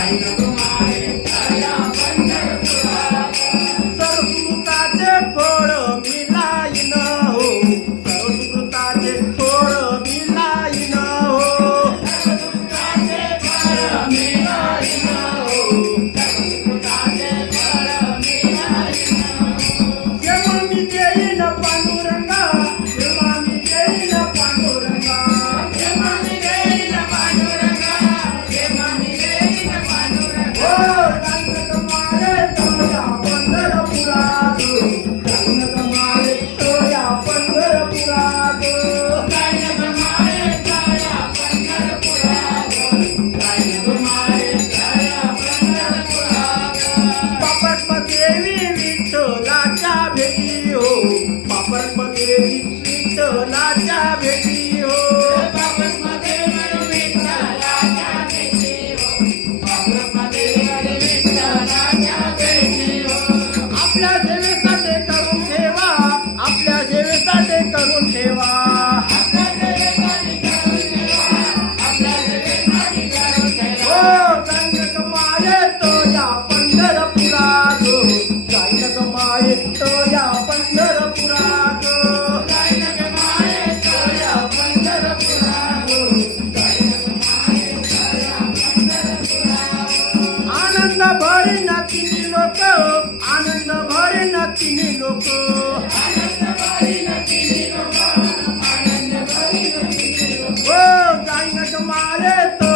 I know. मायेत या पंढरपुरात आनंद भरे नातिनी लोक आनंद भरे नातिनी लोक ओ गायन मारे तो